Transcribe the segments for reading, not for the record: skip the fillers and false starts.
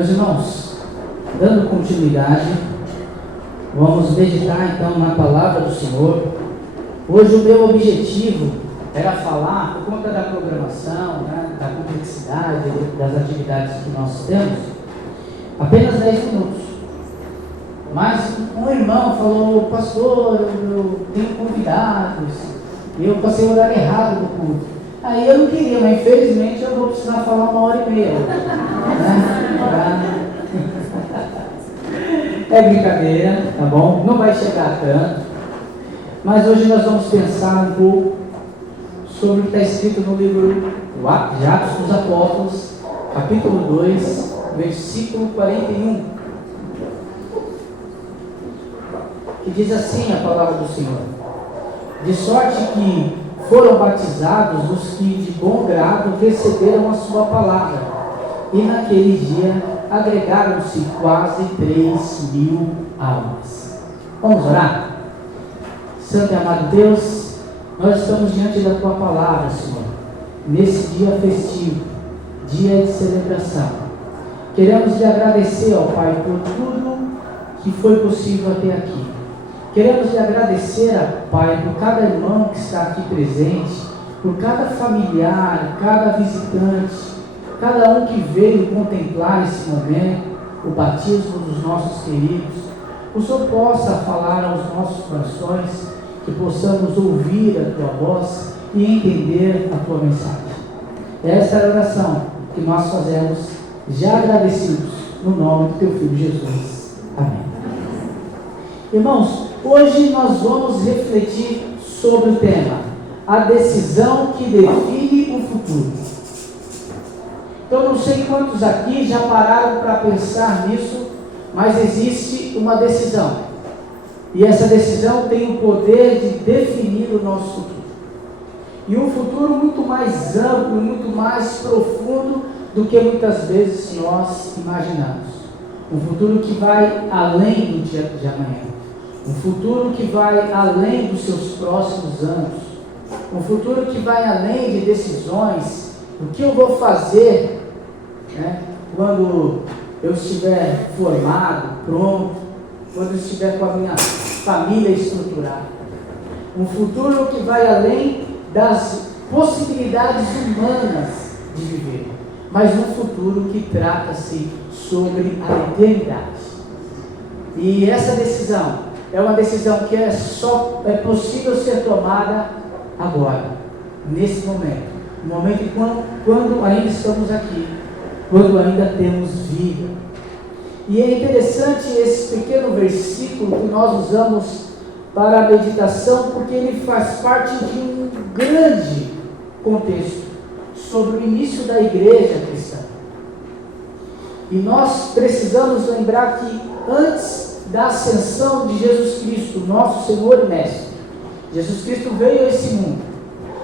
Meus irmãos, dando continuidade, vamos meditar então na palavra do Senhor. Hoje o meu objetivo era falar, por conta da programação, né, da complexidade das atividades que nós temos, apenas 10 minutos. Mas um irmão falou: pastor, eu tenho convidados, eu passei o horário errado do culto. Aí eu não queria, mas infelizmente eu vou precisar falar 1h30. Né? É brincadeira, tá bom? Não vai chegar tanto. Mas hoje nós vamos pensar um pouco sobre o que está escrito no livro de Atos dos Apóstolos, capítulo 2, versículo 41. Que diz assim a palavra do Senhor: de sorte que foram batizados os que de bom grado receberam a sua palavra, e naquele dia agregaram-se quase 3.000 almas. Vamos orar? Santo e amado Deus, nós estamos diante da Tua palavra, Senhor, nesse dia festivo, dia de celebração. Queremos lhe agradecer, ó Pai, por tudo que foi possível até aqui. Queremos lhe agradecer, Pai, por cada irmão que está aqui presente, por cada familiar, cada visitante, cada um que veio contemplar esse momento, o batismo dos nossos queridos. O Senhor possa falar aos nossos corações, que possamos ouvir a Tua voz e entender a Tua mensagem. Esta é a oração que nós fazemos, já agradecidos, no nome do Teu Filho Jesus. Amém. Irmãos, hoje nós vamos refletir sobre o tema: a decisão que define o futuro. Então, não sei quantos aqui já pararam para pensar nisso, mas existe uma decisão. E essa decisão tem o poder de definir o nosso futuro. E um futuro muito mais amplo, muito mais profundo do que muitas vezes nós imaginamos. Um futuro que vai além do dia de amanhã. Um futuro que vai além dos seus próximos anos. Um futuro que vai além de decisões. O que eu vou fazer, né, quando eu estiver formado, pronto, quando eu estiver com a minha família estruturada. Um futuro que vai além das possibilidades humanas de viver, mas um futuro que trata-se sobre a eternidade. E essa decisão é uma decisão que é possível ser tomada agora, nesse momento. No momento quando ainda estamos aqui, quando ainda temos vida. E é interessante esse pequeno versículo que nós usamos para a meditação, porque ele faz parte de um grande contexto sobre o início da igreja cristã. E nós precisamos lembrar que antes da ascensão de Jesus Cristo, nosso Senhor e Mestre, Jesus Cristo veio a esse mundo.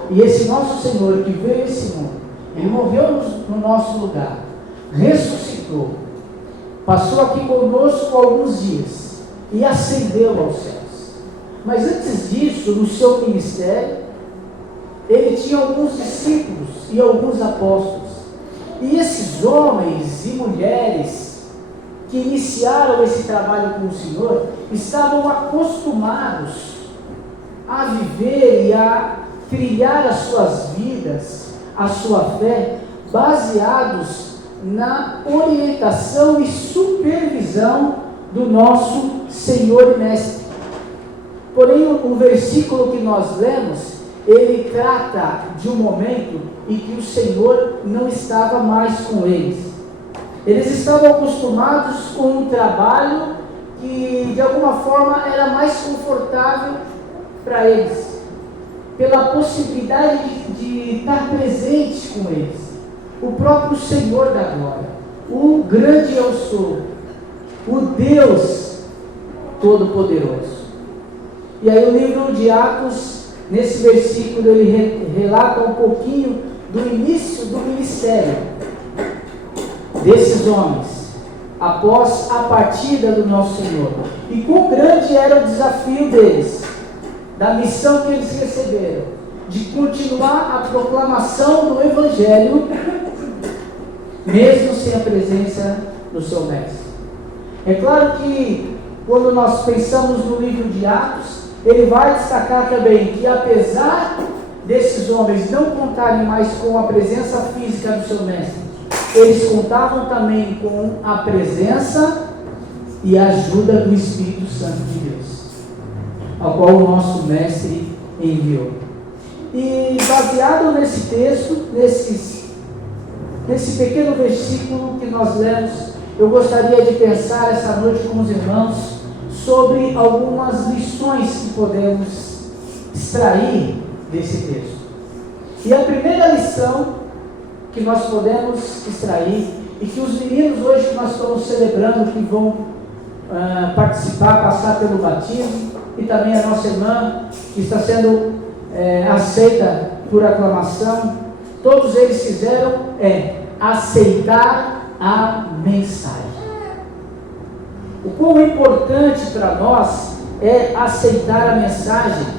E esse nosso Senhor que veio a esse mundo, Ele morreu no nosso lugar, ressuscitou, passou aqui conosco alguns dias e ascendeu aos céus. Mas antes disso, no seu ministério, Ele tinha alguns discípulos e alguns apóstolos. E esses homens e mulheres que iniciaram esse trabalho com o Senhor, estavam acostumados a viver e a trilhar as suas vidas, a sua fé, baseados na orientação e supervisão do nosso Senhor e Mestre. Porém, o versículo que nós lemos, ele trata de um momento em que o Senhor não estava mais com eles. Eles estavam acostumados com um trabalho que de alguma forma era mais confortável para eles, pela possibilidade de estar presente com eles. O próprio Senhor da glória, o grande eu sou, o Deus Todo-Poderoso. E aí o livro de Atos, nesse versículo, ele relata um pouquinho do início do ministério desses homens, após a partida do nosso Senhor. E quão grande era o desafio deles, da missão que eles receberam, de continuar a proclamação do Evangelho, mesmo sem a presença do seu mestre. É claro que quando nós pensamos no livro de Atos, ele vai destacar também que apesar desses homens não contarem mais com a presença física do seu mestre, eles contavam também com a presença e a ajuda do Espírito Santo de Deus, ao qual o nosso mestre enviou. E baseado nesse texto, nesse pequeno versículo que nós lemos, eu gostaria de pensar essa noite com os irmãos sobre algumas lições que podemos extrair desse texto. E a primeira lição que nós podemos extrair, e que os meninos hoje que nós estamos celebrando, que vão participar, passar pelo batismo, e também a nossa irmã, que está sendo aceita por aclamação, todos eles fizeram aceitar a mensagem. O quão importante para nós é aceitar a mensagem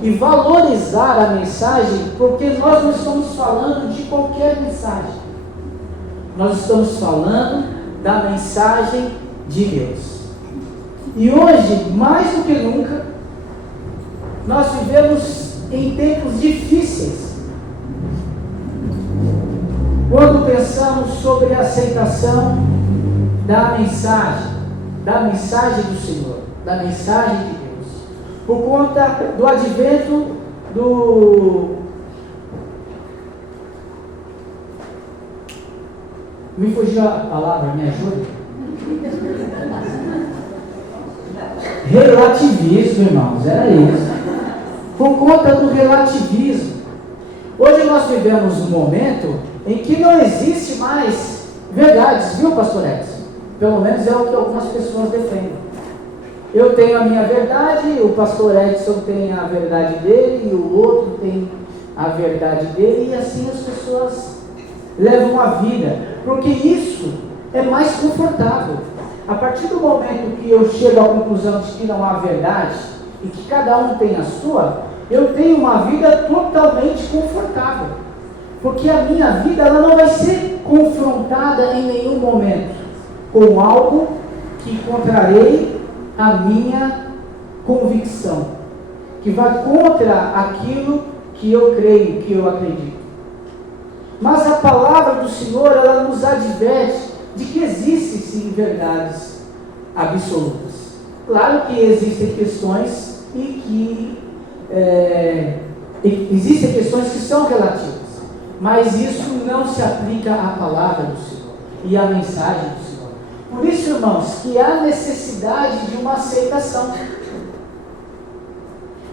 e valorizar a mensagem, porque nós não estamos falando de qualquer mensagem, nós estamos falando da mensagem de Deus. E hoje, mais do que nunca, nós vivemos em tempos difíceis. Quando pensamos sobre a aceitação da mensagem do Senhor, da mensagem de Deus, por conta do advento me fugiu a palavra, me ajuda? Relativismo, irmãos, era isso. Por conta do relativismo. Hoje nós vivemos um momento em que não existe mais verdades, viu, pastor Edson? Pelo menos é o que algumas pessoas defendem. Eu tenho a minha verdade, o pastor Edson tem a verdade dele, e o outro tem a verdade dele, e assim as pessoas levam a vida, porque isso é mais confortável. A partir do momento que eu chego à conclusão de que não há verdade, e que cada um tem a sua, eu tenho uma vida totalmente confortável, porque a minha vida ela não vai ser confrontada em nenhum momento com algo que contrarie a minha convicção, que vai contra aquilo que eu creio, que eu acredito. Mas a palavra do Senhor, ela nos adverte de que existem sim verdades absolutas. Claro que existem questões existem questões que são relativas, mas isso não se aplica à palavra do Senhor e à mensagem do Senhor. Por isso, irmãos, que há necessidade de uma aceitação.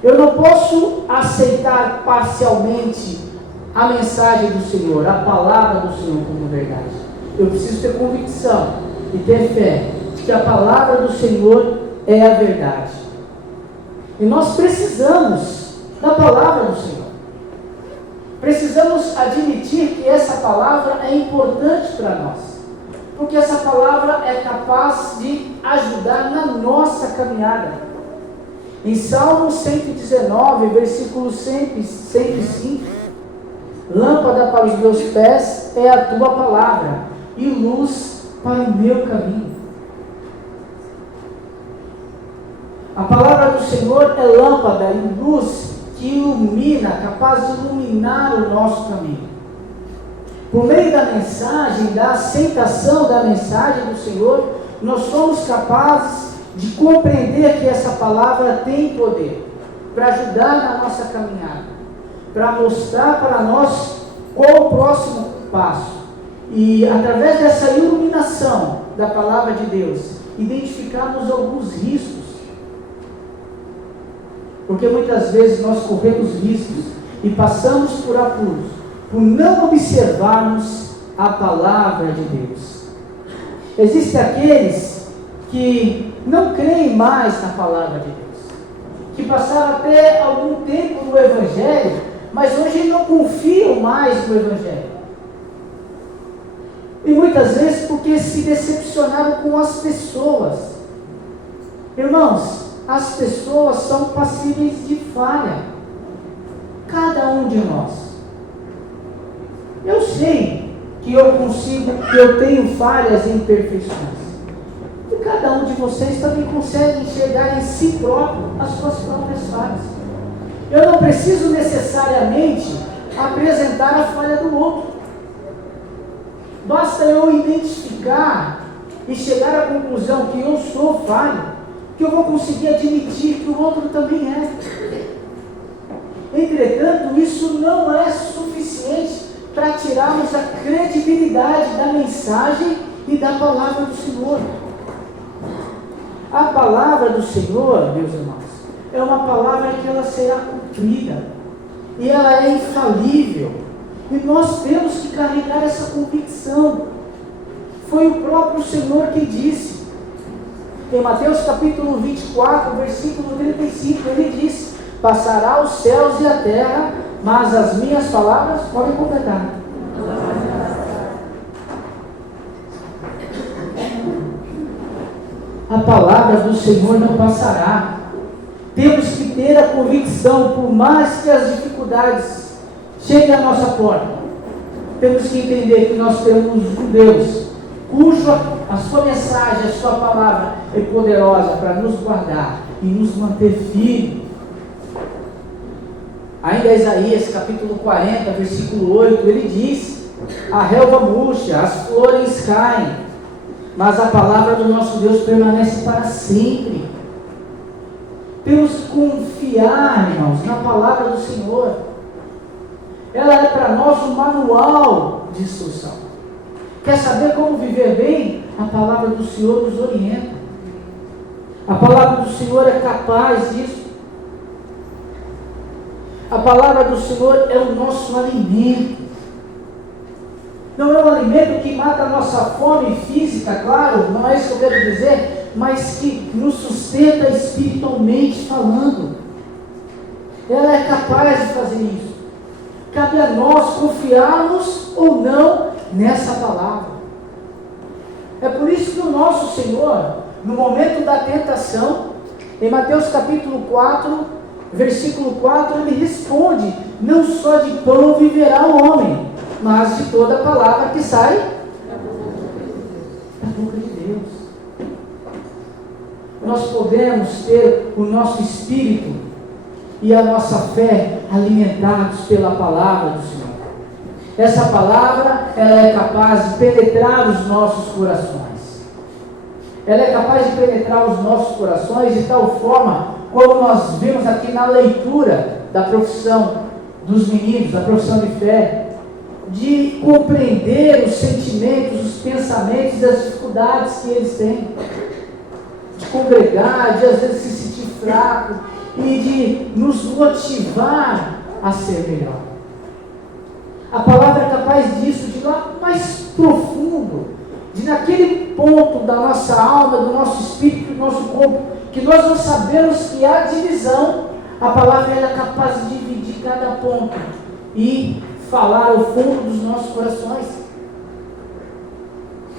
Eu não posso aceitar parcialmente a mensagem do Senhor, a palavra do Senhor como verdade. Eu preciso ter convicção e ter fé de que a palavra do Senhor é a verdade. E nós precisamos da palavra do Senhor. Precisamos admitir que essa palavra é importante para nós, porque essa palavra é capaz de ajudar na nossa caminhada. Em Salmo 119, versículo 105, lâmpada para os meus pés é a tua palavra e luz para o meu caminho. A palavra do Senhor é lâmpada e luz que ilumina, capaz de iluminar o nosso caminho. Por meio da mensagem, da aceitação da mensagem do Senhor, nós somos capazes de compreender que essa palavra tem poder para ajudar na nossa caminhada, para mostrar para nós qual o próximo passo. E através dessa iluminação da palavra de Deus, identificarmos alguns riscos. Porque muitas vezes nós corremos riscos e passamos por apuros, por não observarmos a palavra de Deus. Existem aqueles que não creem mais na palavra de Deus, que passaram até algum tempo no Evangelho, mas hoje não confiam mais no Evangelho. E muitas vezes porque se decepcionaram com as pessoas. Irmãos, as pessoas são passíveis de falha. Cada um de nós. Eu sei que eu tenho falhas e imperfeições. E cada um de vocês também consegue enxergar em si próprio as suas próprias falhas. Eu não preciso necessariamente apresentar a falha do outro. Basta eu identificar e chegar à conclusão que eu sou falho, que eu vou conseguir admitir que o outro também é. Entretanto, isso não é suficiente para tirarmos a credibilidade da mensagem e da palavra do Senhor. A palavra do Senhor, meus irmãos, é uma palavra que ela será cumprida, e ela é infalível, e nós temos que carregar essa convicção. Foi o próprio Senhor que disse, em Mateus capítulo 24, versículo 35, ele disse: passará os céus e a terra, mas as minhas palavras podem completar. A palavra do Senhor não passará. Temos que ter a convicção, por mais que as dificuldades cheguem à nossa porta, temos que entender que nós temos um Deus, a sua mensagem, a sua palavra é poderosa para nos guardar e nos manter firmes. Ainda Isaías capítulo 40, versículo 8, ele diz: a relva murcha, as flores caem, mas a palavra do nosso Deus permanece para sempre. Temos que confiar, irmãos, na palavra do Senhor. Ela é para nós um manual de instrução. Quer saber como viver bem? A palavra do Senhor nos orienta. A palavra do Senhor é capaz disso. A palavra do Senhor é o nosso alimento. Não é um alimento que mata a nossa fome física, claro, não é isso que eu quero dizer, mas que nos sustenta espiritualmente falando. Ela é capaz de fazer isso. Cabe a nós confiarmos ou não nessa palavra. É por isso que o nosso Senhor, no momento da tentação, em Mateus capítulo 4, versículo 4, ele responde: não só de pão viverá o homem, mas de toda a palavra que sai da boca de Deus. Nós podemos ter o nosso espírito e a nossa fé alimentados pela palavra do Senhor. Essa palavra, ela é capaz de penetrar os nossos corações. Ela é capaz de penetrar os nossos corações de tal forma, como nós vimos aqui na leitura da profissão dos meninos, da profissão de fé, de compreender os sentimentos, os pensamentos e as dificuldades que eles têm, de congregar, de às vezes se sentir fraco e de nos motivar a ser melhor. A palavra é capaz disso, de lá mais profundo, de naquele ponto da nossa alma, do nosso espírito, do nosso corpo, que nós não sabemos que há divisão, a palavra é capaz de dividir cada ponto e falar ao fundo dos nossos corações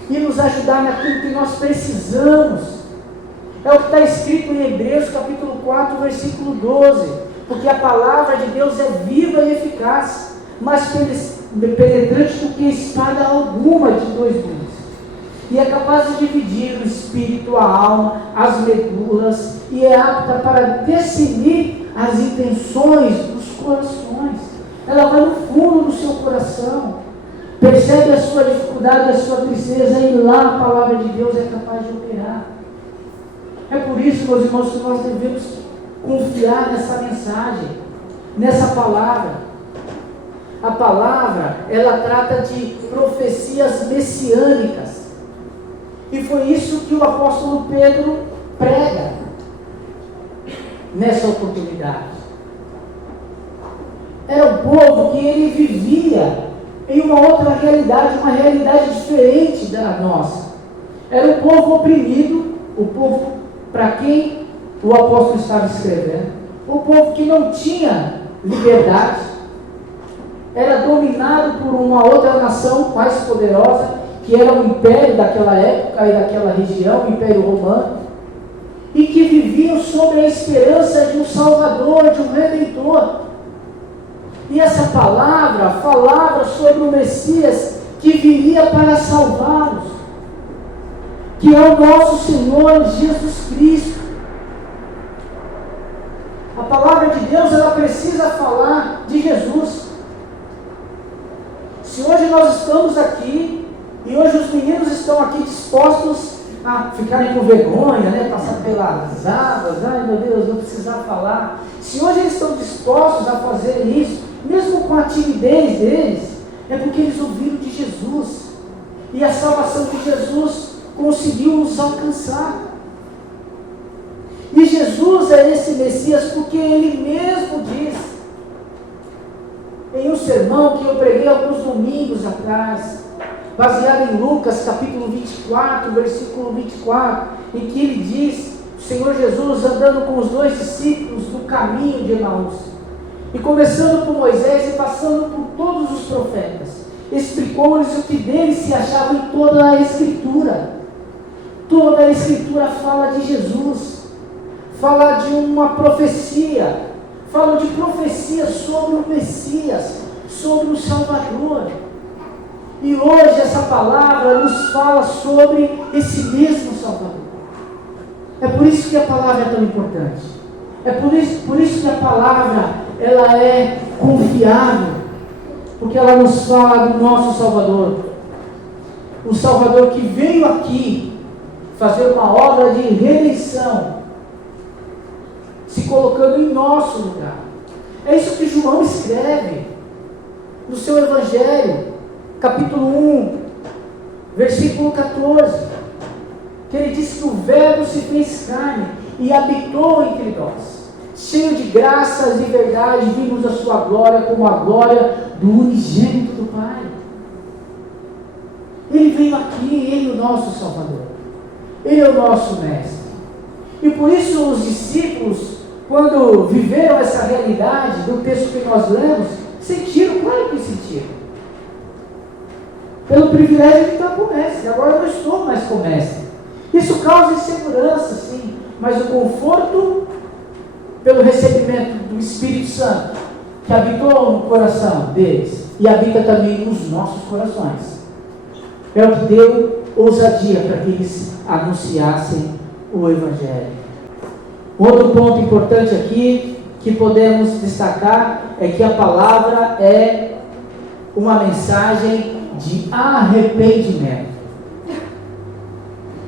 e nos ajudar naquilo que nós precisamos. É o que está escrito em Hebreus capítulo 4, versículo 12, porque a palavra de Deus é viva e eficaz, mais penetrante do que espada alguma de dois gumes, e é capaz de dividir o espírito, a alma, as medulas, e é apta para discernir as intenções dos corações. Ela vai no fundo do seu coração, percebe a sua dificuldade, a sua tristeza, e lá a palavra de Deus é capaz de operar. É por isso, meus irmãos, que nós devemos confiar nessa mensagem, nessa palavra. A palavra, ela trata de profecias messiânicas. E foi isso que o apóstolo Pedro prega nessa oportunidade. Era um povo que ele vivia em uma outra realidade, uma realidade diferente da nossa. Era um povo oprimido, o povo para quem o apóstolo estava escrevendo, um povo que não tinha liberdade, era dominado por uma outra nação mais poderosa, que era o império daquela época e daquela região, o Império Romano, e que viviam sob a esperança de um Salvador, de um Redentor. E essa palavra falava sobre o Messias que viria para salvá-los, que é o nosso Senhor Jesus Cristo. A palavra de Deus, ela precisa falar de Jesus. Se hoje nós estamos aqui, e hoje os meninos estão aqui dispostos a ficarem com vergonha, né? Passar pelas águas, ai meu Deus, não precisar falar. Se hoje eles estão dispostos a fazer isso, mesmo com a timidez deles, é porque eles ouviram de Jesus. E a salvação de Jesus conseguiu os alcançar. E Jesus é esse Messias porque Ele mesmo diz, em um sermão que eu preguei alguns domingos atrás, baseado em Lucas capítulo 24, versículo 24, em que Ele diz, o Senhor Jesus andando com os 2 discípulos no caminho de Emaús, e começando por Moisés e passando por todos os profetas, explicou-lhes o que dele se achava em toda a Escritura. Toda a Escritura fala de Jesus, fala de uma profecia, fala de profecia sobre o Messias, sobre o Salvador. E hoje essa palavra nos fala sobre esse mesmo Salvador. É por isso que a palavra é tão importante. É por isso que a palavra ela é confiável, porque ela nos fala do nosso Salvador. O Salvador que veio aqui fazer uma obra de redenção, se colocando em nosso lugar. É isso que João escreve no seu Evangelho, capítulo 1, versículo 14, que ele diz que o Verbo se fez carne e habitou entre nós, cheio de graças e verdade, vimos a sua glória como a glória do unigênito do Pai. Ele veio aqui, Ele é o nosso Salvador, Ele é o nosso Mestre. E por isso os discípulos, quando viveram essa realidade do texto que nós lemos, sentiram, claro que sentiram, pelo privilégio de estar com o Mestre. Agora eu não estou mais com o Mestre. Isso causa insegurança, sim, mas o conforto pelo recebimento do Espírito Santo, que habitou no coração deles e habita também nos nossos corações, é o que deu ousadia para que eles anunciassem o Evangelho. Outro ponto importante aqui que podemos destacar é que a palavra é uma mensagem de arrependimento.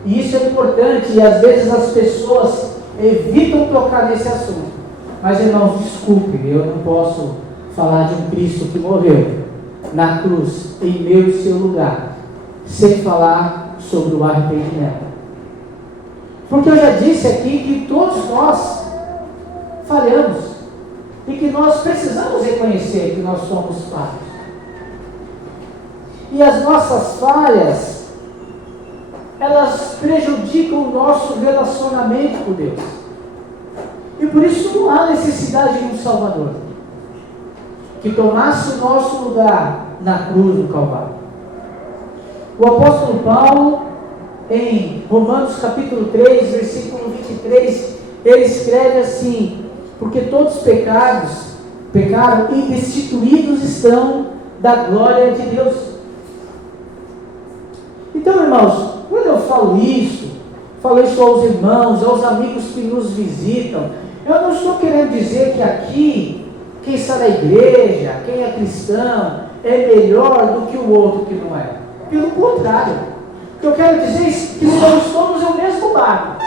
E isso é importante e às vezes as pessoas evitam tocar nesse assunto. Mas irmãos, desculpe, eu não posso falar de um Cristo que morreu na cruz em meu e seu lugar sem falar sobre o arrependimento. Porque eu já disse aqui que todos nós falhamos e que nós precisamos reconhecer que nós somos falhos. E as nossas falhas, elas prejudicam o nosso relacionamento com Deus. E por isso não há necessidade de um Salvador que tomasse o nosso lugar na cruz do Calvário. O apóstolo Paulo, em Romanos capítulo 3, versículo 23, ele escreve assim: porque todos pecaram e destituídos estão da glória de Deus. Então, irmãos, quando eu falo isso aos irmãos, aos amigos que nos visitam, eu não estou querendo dizer que aqui, quem está na igreja, quem é cristão, é melhor do que o outro que não é. Pelo contrário, o que eu quero dizer é que estamos todos no mesmo barco,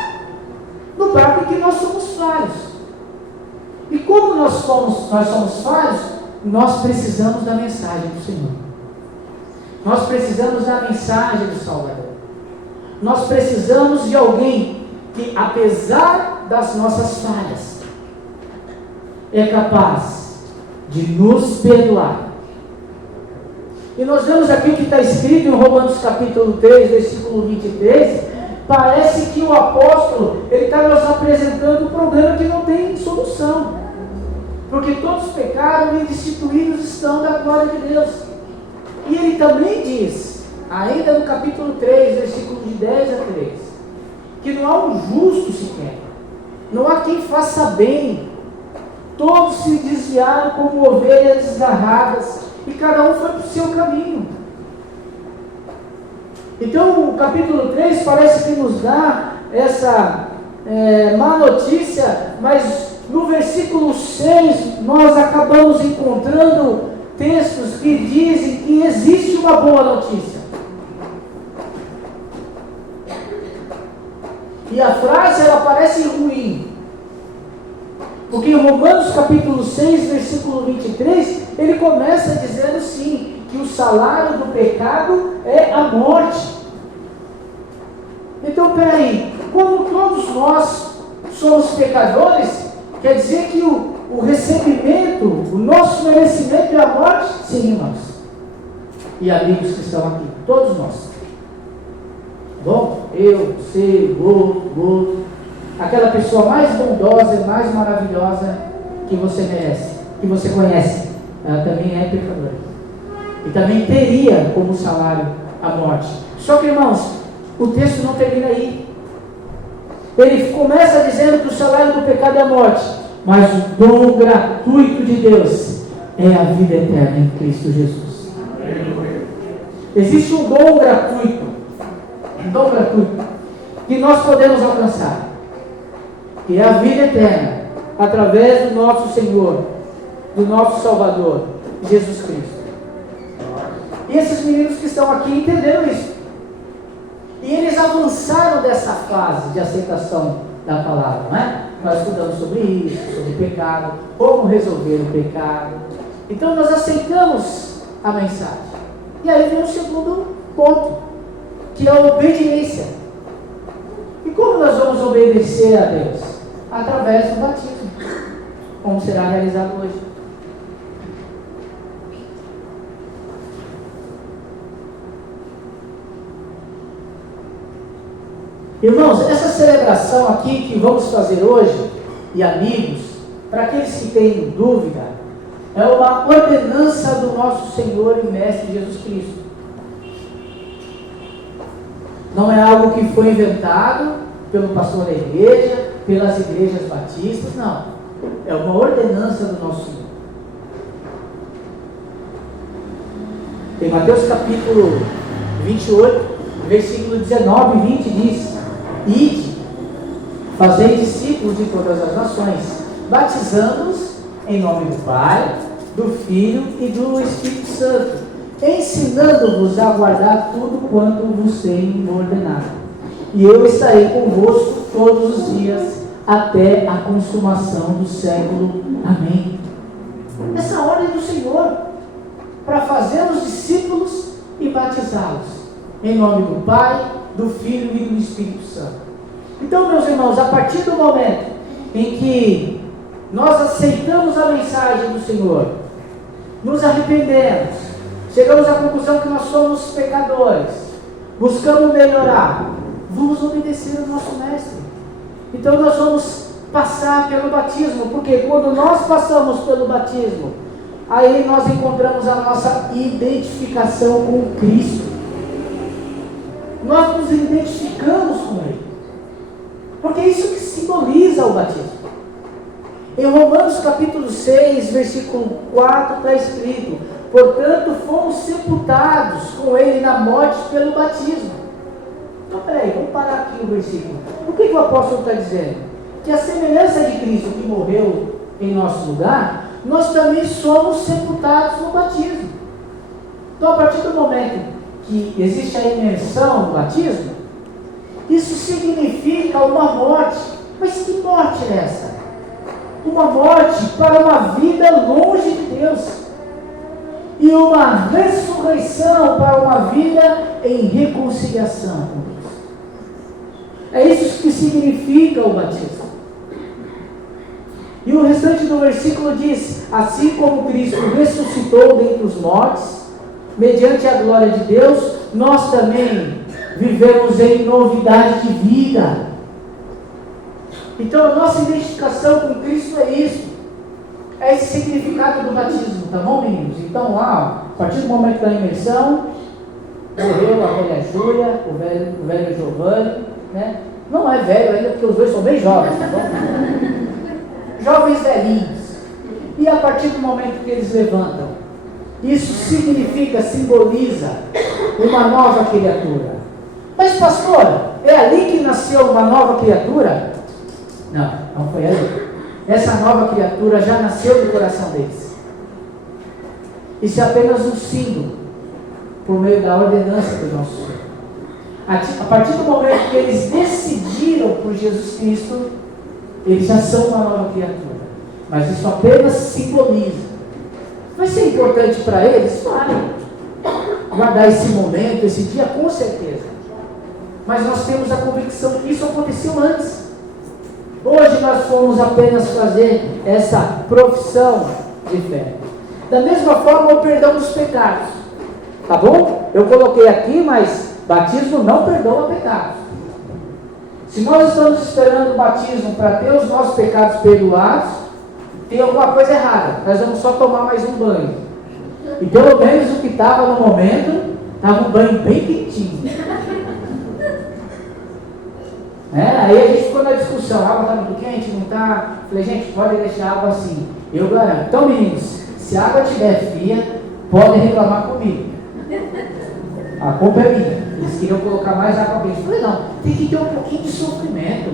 no barco em que nós somos falhos. E como nós somos falhos, nós precisamos da mensagem do Senhor. Nós precisamos da mensagem do Salvador. Nós precisamos de alguém que, apesar das nossas falhas, é capaz de nos perdoar. E nós vemos aqui o que está escrito em Romanos capítulo 3, versículo 23, parece que o apóstolo, ele está nos apresentando um problema que não tem solução. Porque todos pecaram e destituídos estão da glória de Deus. E ele também diz, ainda no capítulo 3, versículo de 10 a 13, que não há um justo sequer, não há quem faça bem, todos se desviaram como ovelhas desgarradas, e cada um foi para o seu caminho, Então o capítulo 3 parece que nos dá essa má notícia, mas no versículo 6 nós acabamos encontrando textos que dizem que existe uma boa notícia. E a frase ela parece ruim, porque em Romanos capítulo 6, versículo 23, ele começa dizendo sim, que o salário do pecado é a morte. Então, peraí, como todos nós somos pecadores, quer dizer que o recebimento, o nosso merecimento é a morte? Sim, irmãos. E amigos que estão aqui, todos nós. Bom, eu, você, outro, aquela pessoa mais bondosa e mais maravilhosa que você merece, que você conhece, ela também é pecadora. E também teria como salário a morte. Só que, irmãos, o texto não termina aí. Ele começa dizendo que o salário do pecado é a morte, mas o dom gratuito de Deus é a vida eterna em Cristo Jesus. Existe um dom gratuito, que nós podemos alcançar, que é a vida eterna, através do nosso Senhor, do nosso Salvador, Jesus Cristo. E esses meninos que estão aqui entenderam isso. E eles avançaram dessa fase de aceitação da palavra, não é? Nós estudamos sobre isso, sobre pecado, como resolver o pecado. Então nós aceitamos a mensagem. E aí vem o segundo ponto, que é a obediência. E como nós vamos obedecer a Deus? Através do batismo, como será realizado hoje. Irmãos, essa celebração aqui que vamos fazer hoje, e amigos, para aqueles que têm dúvida, é uma ordenança do nosso Senhor e Mestre Jesus Cristo. Não é algo que foi inventado pelo pastor da igreja, pelas igrejas batistas, não. É uma ordenança do nosso Senhor. Em Mateus capítulo 28, versículo 19 e 20 diz: Ide, fazei discípulos de todas as nações, batizando-os em nome do Pai, do Filho e do Espírito Santo, ensinando-vos a guardar tudo quanto vos tenho ordenado. E eu estarei convosco todos os dias, até a consumação do século. Amém. Essa ordem do Senhor, para fazer os discípulos e batizá-los, em nome do Pai, do Filho e do Espírito Santo. Então, meus irmãos, a partir do momento em que nós aceitamos a mensagem do Senhor, nos arrependemos, chegamos à conclusão que nós somos pecadores, buscamos melhorar, vamos obedecer ao nosso Mestre. Então nós vamos passar pelo batismo, porque quando nós passamos pelo batismo, aí nós encontramos a nossa identificação com Cristo. Nós nos identificamos com Ele, porque é isso que simboliza o batismo. Em Romanos capítulo 6, versículo 4 está escrito: portanto fomos sepultados com Ele na morte pelo batismo. Então peraí, vamos parar aqui o versículo. O que o apóstolo está dizendo? Que a semelhança de Cristo que morreu em nosso lugar, nós também somos sepultados no batismo. Então a partir do momento que existe a imersão no batismo, isso significa uma morte. Mas que morte é essa? Uma morte para uma vida longe de Deus, e uma ressurreição para uma vida em reconciliação com Deus. É isso que significa o batismo. E o restante do versículo diz: assim como Cristo ressuscitou dentre os mortos, mediante a glória de Deus, nós também vivemos em novidade de vida. Então a nossa identificação com Cristo é isso. É esse significado do batismo, tá bom, meninos? Então lá, a partir do momento da imersão, morreu a velha Júlia, o velho Giovanni, né? Não é velho ainda, porque os dois são bem jovens, tá bom? Jovens velhinhos. E a partir do momento que eles levantam, isso significa, simboliza uma nova criatura. Mas pastor, é ali que nasceu uma nova criatura? Não, não foi ali. Essa nova criatura já nasceu no coração deles. Isso é apenas um símbolo, por meio da ordenança do nosso Senhor. A partir do momento que eles decidiram por Jesus Cristo, eles já são uma nova criatura. Mas isso apenas simboliza. Vai ser importante para eles? Vai. Guardar esse momento, esse dia, com certeza. Mas nós temos a convicção que isso aconteceu antes. Hoje nós fomos apenas fazer essa profissão de fé. Da mesma forma, o perdão dos pecados. Tá bom? Eu coloquei aqui, mas batismo não perdoa pecados. Se nós estamos esperando o batismo para ter os nossos pecados perdoados, tem alguma coisa errada. Nós vamos só tomar mais um banho. E pelo menos o que estava no momento, estava um banho bem quentinho. Aí a gente ficou na discussão, a água está muito quente, não está? Falei, gente, pode deixar a água assim. Eu garanto. Então, meninos, se a água estiver fria, podem reclamar comigo. A culpa é minha. Eles queriam colocar mais água quente. Eu falei, não, tem que ter um pouquinho de sofrimento.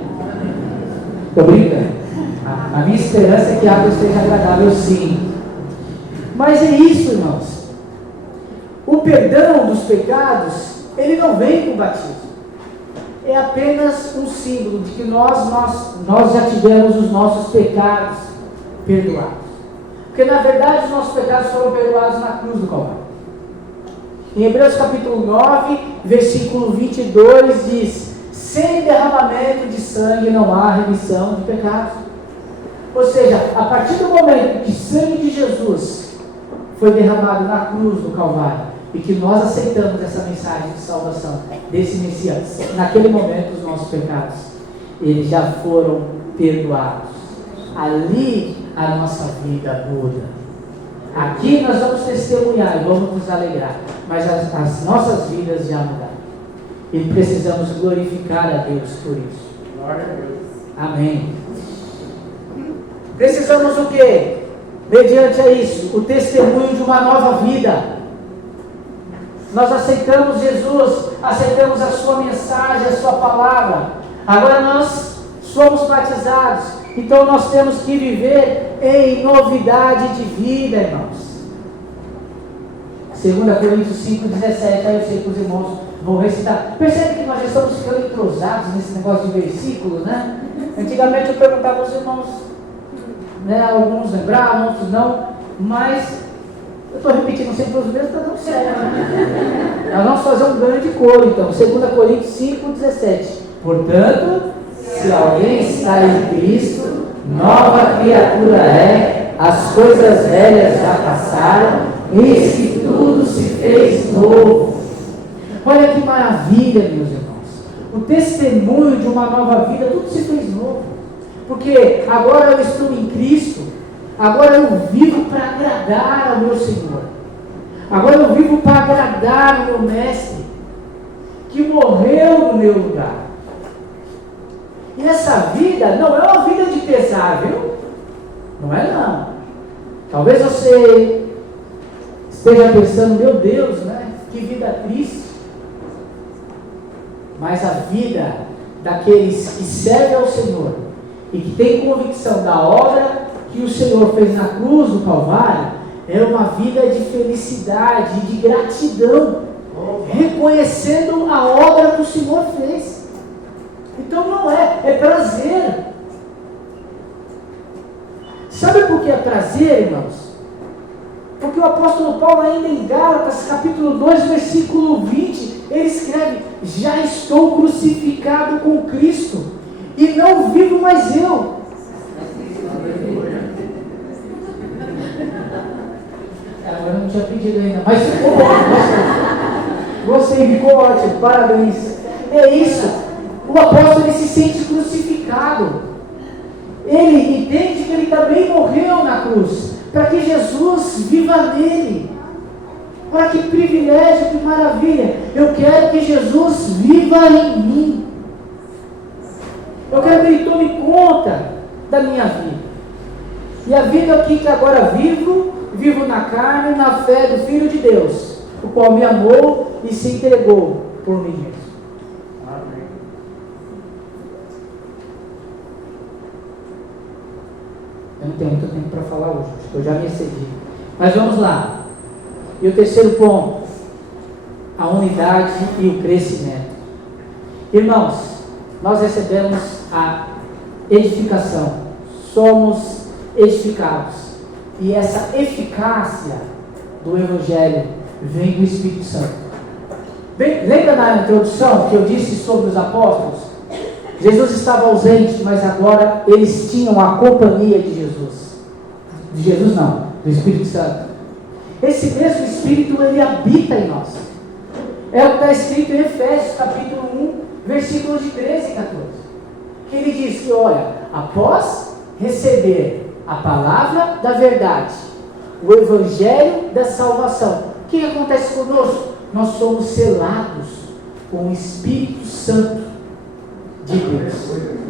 Estou brincando. A minha esperança é que a água esteja agradável, sim. Mas é isso, irmãos. O perdão dos pecados, ele não vem com o batismo. É apenas um símbolo de que nós já tivemos os nossos pecados perdoados. Porque na verdade os nossos pecados foram perdoados na cruz do Calvário. Em Hebreus capítulo 9, versículo 22 diz: sem derramamento de sangue não há remissão de pecados. Ou seja, a partir do momento que o sangue de Jesus foi derramado na cruz do Calvário, e que nós aceitamos essa mensagem de salvação desse Messias, naquele momento os nossos pecados, eles já foram perdoados. Ali a nossa vida muda. Aqui nós vamos testemunhar e vamos nos alegrar, mas as nossas vidas já mudaram. E precisamos glorificar a Deus por isso. Glória a Deus. Amém. Precisamos o quê? Mediante a isso, o testemunho de uma nova vida. Nós aceitamos Jesus, aceitamos a sua mensagem, a sua palavra. Agora nós somos batizados, então nós temos que viver em novidade de vida, irmãos. 2 Coríntios 5,17, aí eu sei que os irmãos vão recitar. Percebe que nós já estamos ficando entrosados nesse negócio de versículos, né? Antigamente eu perguntava aos irmãos, né? Alguns lembravam, outros não, mas eu estou repetindo sempre os mesmos, está dando certo. Nós vamos fazer um grande coro, então. 2 Coríntios 5,17. Portanto, se alguém está em Cristo, nova criatura é, as coisas velhas já passaram, eis que tudo se fez novo. Olha que maravilha, meus irmãos. O testemunho de uma nova vida, tudo se fez novo. Porque agora eu estou em Cristo. Agora eu vivo para agradar ao meu Senhor. Agora eu vivo para agradar ao meu Mestre, que morreu no meu lugar. E essa vida não é uma vida de pesar, viu? Não é não. Talvez você esteja pensando, meu Deus, né? Que vida triste. Mas a vida daqueles que servem ao Senhor e que tem convicção da obra que o Senhor fez na cruz do Calvário, é uma vida de felicidade, de gratidão, reconhecendo a obra que o Senhor fez. Então não é prazer. Sabe por que é prazer, irmãos? Porque o apóstolo Paulo, ainda em Gálatas, capítulo 2, versículo 20, ele escreve: já estou crucificado com Cristo, e não vivo mais eu. Eu não tinha pedido ainda, mas ficou ótimo. Gostei, ficou ótimo, parabéns. É isso, o apóstolo ele se sente crucificado. Ele entende que ele também morreu na cruz, para que Jesus viva nele. Olha que privilégio, que maravilha. Eu quero que Jesus viva em mim. Eu quero que ele tome conta da minha vida. E a vida aqui que agora vivo na carne, na fé do Filho de Deus, o qual me amou e se entregou por mim mesmo. Eu não tenho muito tempo para falar hoje, acho que eu já me excedi. Mas vamos lá. E o terceiro ponto, a unidade e o crescimento. Irmãos, nós recebemos a edificação, somos edificados. E essa eficácia do Evangelho vem do Espírito Santo. Lembra na introdução que eu disse sobre os apóstolos? Jesus estava ausente, mas agora eles tinham a companhia de Jesus. De Jesus não, do Espírito Santo. Esse mesmo Espírito, ele habita em nós. É o que está escrito em Efésios, capítulo 1, versículos de 13 e 14. Que ele diz que, olha, após receber a palavra da verdade, o Evangelho da salvação, o que acontece conosco? Nós somos selados com o Espírito Santo de Deus,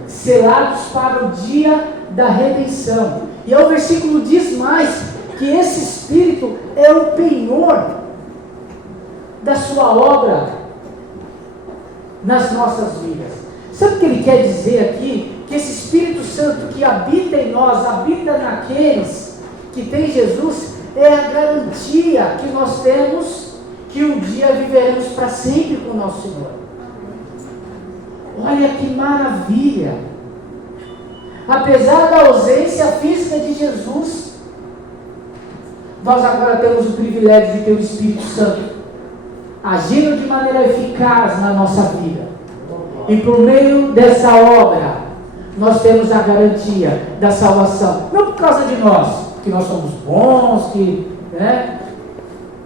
selados para o dia da redenção. E o versículo diz mais, que esse Espírito é o penhor da sua obra nas nossas vidas. Sabe o que ele quer dizer aqui? Que esse Espírito Santo que habita em nós, habita naqueles que têm Jesus, é a garantia que nós temos que um dia viveremos para sempre com o nosso Senhor. Olha que maravilha! Apesar da ausência física de Jesus, nós agora temos o privilégio de ter o Espírito Santo agindo de maneira eficaz na nossa vida. E por meio dessa obra, nós temos a garantia da salvação. Não por causa de nós, que nós somos bons,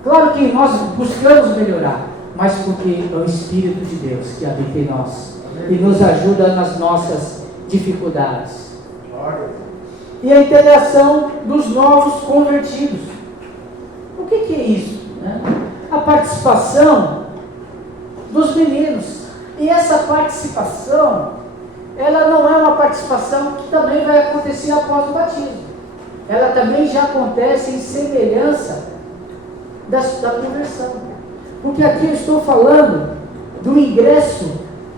claro que nós buscamos melhorar, mas porque é o Espírito de Deus que habita em nós e nos ajuda nas nossas dificuldades. E a integração dos novos convertidos. O que é isso? A participação dos meninos. E essa participação, ela não é uma participação que também vai acontecer após o batismo. Ela também já acontece em semelhança da conversão. Porque aqui eu estou falando do ingresso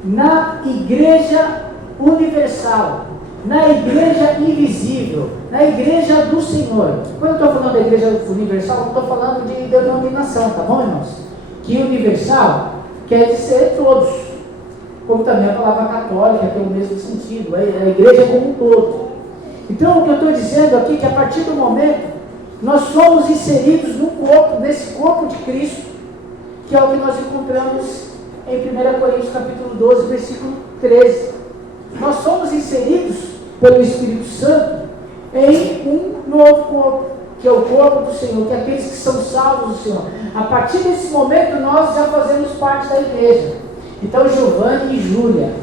na igreja universal, na igreja invisível, na igreja do Senhor. Quando eu estou falando da igreja universal, eu estou falando de denominação, tá bom, irmãos? Que universal quer dizer todos, como também a palavra católica tem o mesmo sentido, a igreja como um todo. Então o que eu estou dizendo aqui é que a partir do momento nós somos inseridos no corpo, nesse corpo de Cristo, que é o que nós encontramos em 1 Coríntios capítulo 12, versículo 13. Nós somos inseridos pelo Espírito Santo em um novo corpo, que é o corpo do Senhor, que é aqueles que são salvos do Senhor. A partir desse momento nós já fazemos parte da igreja. Então Giovanni e Júlia,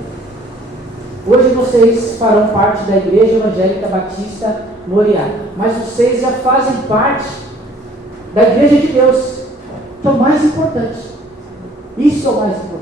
hoje vocês farão parte da Igreja Evangélica Batista Moriá, mas vocês já fazem parte da Igreja de Deus, que é o mais importante. Isso é o mais importante.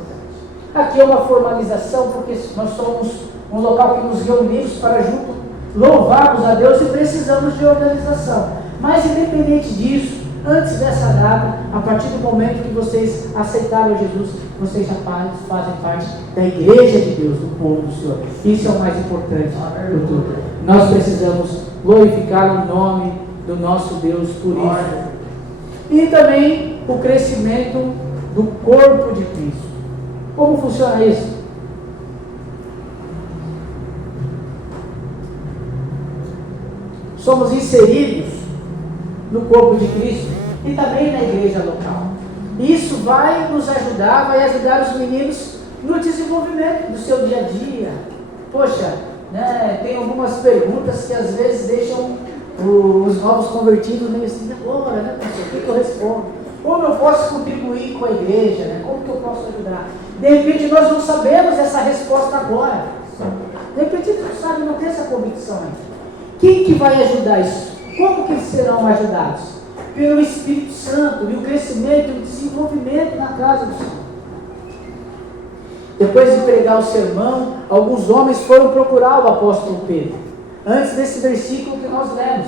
Aqui é uma formalização, porque nós somos um local que nos reunimos para junto louvarmos a Deus e precisamos de organização. Mas independente disso, antes dessa data, a partir do momento que vocês aceitaram Jesus, vocês já fazem parte da igreja de Deus, do povo do Senhor. Isso é o mais importante de tudo. Nós precisamos glorificar o nome do nosso Deus por isso. E também o crescimento do corpo de Cristo. Como funciona isso? Somos inseridos no corpo de Cristo e também na igreja local. Isso vai nos ajudar, vai ajudar os meninos no desenvolvimento do seu dia a dia. Poxa, tem algumas perguntas que às vezes deixam os novos convertidos meio assim, agora, pastor, o que eu respondo? Como eu posso contribuir com a igreja? Como que eu posso ajudar? De repente nós não sabemos essa resposta agora. De repente você não sabe, não tem essa convicção ainda. Quem que vai ajudar isso? Como que eles serão ajudados? Pelo Espírito Santo e o crescimento e o desenvolvimento na casa do Senhor. Depois de pregar o sermão, alguns homens foram procurar o apóstolo Pedro. Antes desse versículo que nós lemos,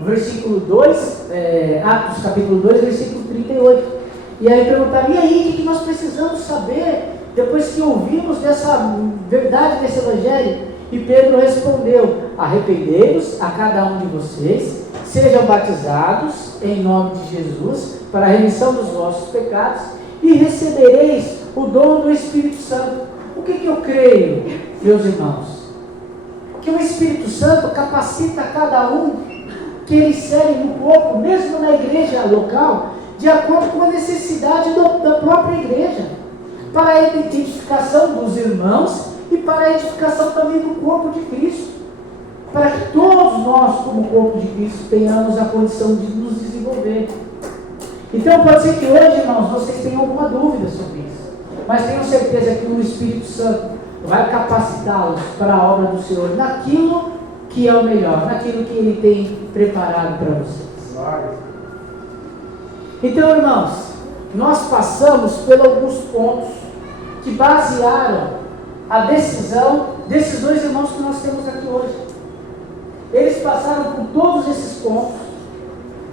o versículo 2, Atos capítulo 2, versículo 38. E aí perguntaram, e aí, o que nós precisamos saber, depois que ouvimos dessa verdade desse evangelho? E Pedro respondeu: arrependei-vos a cada um de vocês, sejam batizados em nome de Jesus para a remissão dos vossos pecados e recebereis o dom do Espírito Santo. O que eu creio, meus irmãos? Que o Espírito Santo capacita cada um que ele serve no corpo, mesmo na igreja local, de acordo com a necessidade da própria igreja, para a edificação dos irmãos e para a edificação também do corpo de Cristo, para que todos nós, como corpo de Cristo, tenhamos a condição de nos desenvolver. Então pode ser que hoje, irmãos, vocês tenham alguma dúvida sobre isso, mas tenham certeza que o Espírito Santo vai capacitá-los para a obra do Senhor, naquilo que é o melhor, naquilo que Ele tem preparado para vocês. Então, irmãos, nós passamos por alguns pontos que basearam a decisão desses dois irmãos que nós temos aqui hoje. Eles passaram por todos esses pontos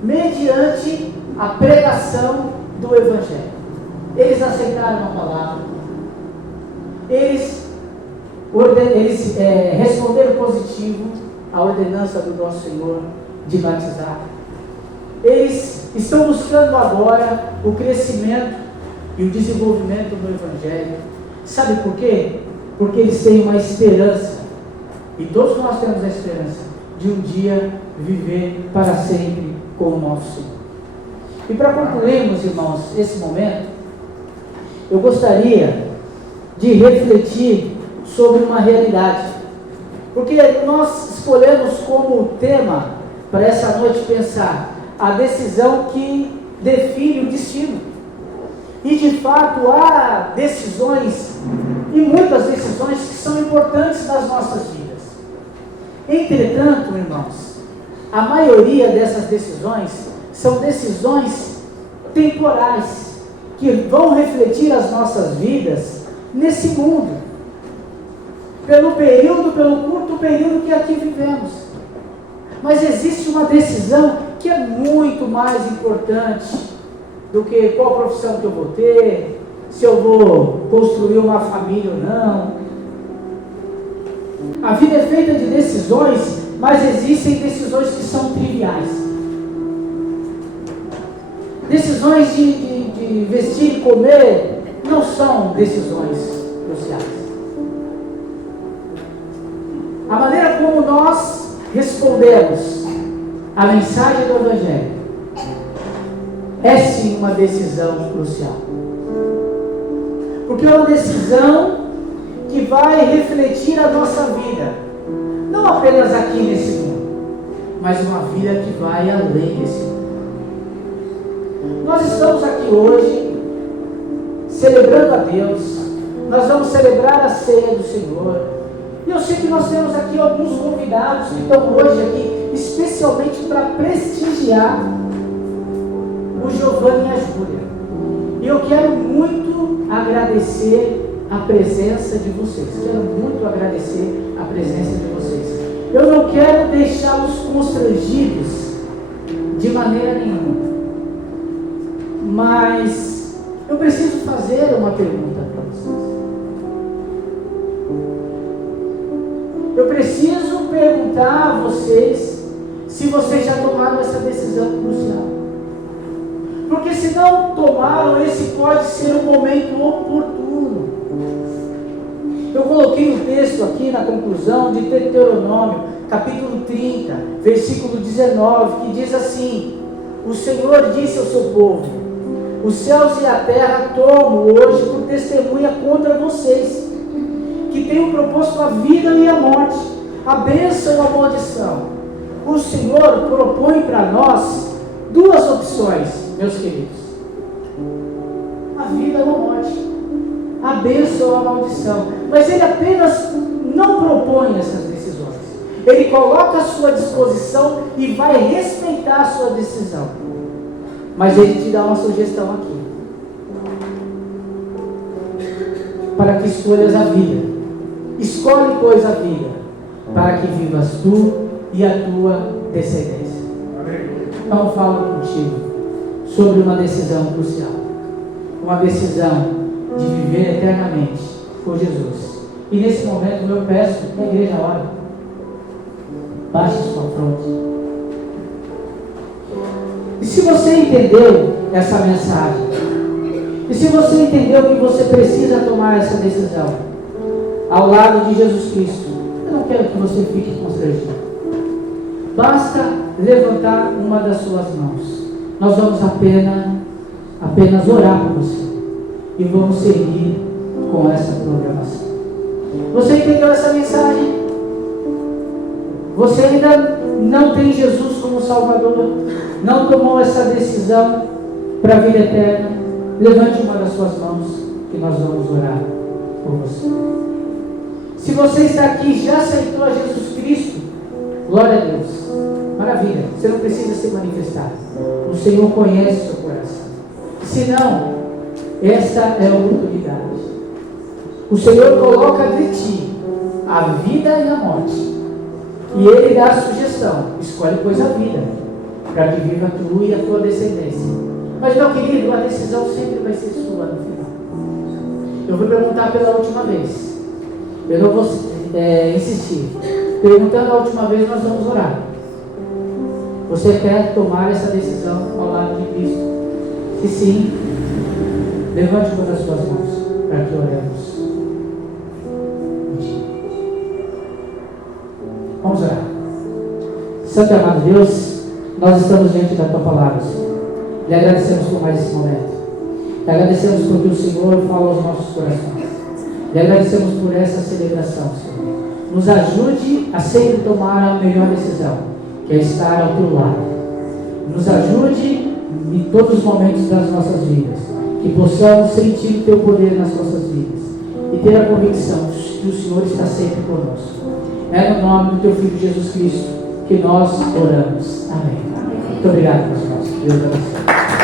mediante a pregação do Evangelho. Eles aceitaram a palavra, eles responderam positivo à ordenança do nosso Senhor de batizar. Eles estão buscando agora o crescimento e o desenvolvimento do Evangelho. Sabe por quê? Porque eles têm uma esperança, e todos nós temos a esperança, de um dia viver para sempre com o nosso Senhor. E para concluirmos, irmãos, esse momento, eu gostaria de refletir sobre uma realidade, porque nós escolhemos como tema para essa noite pensar a decisão que define o destino. E de fato há decisões, e muitas decisões que são importantes nas nossas vidas. Entretanto, irmãos, a maioria dessas decisões são decisões temporais, que vão refletir as nossas vidas nesse mundo, pelo curto período que aqui vivemos. Mas existe uma decisão que é muito mais importante do que qual profissão que eu vou ter, se eu vou construir uma família ou não. A vida é feita de decisões, mas existem decisões que são triviais. Decisões de vestir e comer não são decisões cruciais. A maneira como nós respondemos à mensagem do Evangelho é sim uma decisão crucial, porque é uma decisão que vai refletir a nossa vida, não apenas aqui nesse mundo, mas uma vida que vai além desse mundo. Nós estamos aqui hoje celebrando a Deus, nós vamos celebrar a ceia do Senhor, e eu sei que nós temos aqui alguns convidados que estão hoje aqui especialmente para prestigiar o Giovanni e a Júlia. E eu quero muito agradecer a presença de vocês. Quero muito agradecer a presença de vocês. Eu não quero deixá-los constrangidos de maneira nenhuma. Mas eu preciso fazer uma pergunta para vocês. Eu preciso perguntar a vocês se vocês já tomaram essa decisão crucial. Porque se não tomaram, esse pode ser um momento oportuno. Eu coloquei um texto aqui na conclusão de Deuteronômio, capítulo 30, versículo 19, que diz assim: o Senhor disse ao seu povo: os céus e a terra tomo hoje por testemunha contra vocês, que tenho proposto a vida e a morte, a bênção e a maldição. O Senhor propõe para nós duas opções, meus queridos: a vida ou a morte, a bênção ou a maldição. Mas Ele apenas não propõe essas decisões. Ele coloca a sua disposição e vai respeitar a sua decisão. Mas Ele te dá uma sugestão aqui, para que escolhas a vida. Escolhe, pois, a vida, para que vivas tu e a tua descendência. Então eu falo contigo sobre uma decisão crucial, uma decisão de viver eternamente com Jesus E nesse momento eu peço que a igreja ore. Baixe sua fronte. E se você entendeu essa mensagem, e se você entendeu que você precisa tomar essa decisão ao lado de Jesus Cristo, eu não quero que você fique constrangido. Basta levantar uma das suas mãos. Nós vamos apenas orar por você e vamos seguir com essa programação. Você entendeu essa mensagem? Você ainda não tem Jesus como Salvador? Não tomou essa decisão para a vida eterna? Levante uma das suas mãos que nós vamos orar por você. Se você está aqui e já aceitou a Jesus Cristo, glória a Deus, maravilha, você não precisa se manifestar. O Senhor conhece o seu coração. Se não, esta é a oportunidade. O Senhor coloca de ti a vida e a morte. E Ele dá a sugestão: escolhe, pois, a vida, para que viva tu e a tua descendência. Mas, meu querido, a decisão sempre vai ser sua no final. Eu vou perguntar pela última vez. Eu não vou insistir. Perguntando a última vez, nós vamos orar. Você quer tomar essa decisão ao lado de Cristo? Se sim, levante uma das suas mãos para que oremos. Vamos orar. Santo e amado Deus, nós estamos diante da Tua Palavra, Senhor. Lhe agradecemos por mais esse momento. Lhe agradecemos porque o Senhor fala aos nossos corações. Lhe agradecemos por essa celebração, Senhor. Nos ajude a sempre tomar a melhor decisão, que é estar ao Teu lado. Nos ajude em todos os momentos das nossas vidas, que possamos sentir o Teu poder nas nossas vidas e ter a convicção que o Senhor está sempre conosco. É no nome do Teu Filho Jesus Cristo que nós oramos. Amém. Muito obrigado, meus irmãos. Deus abençoe.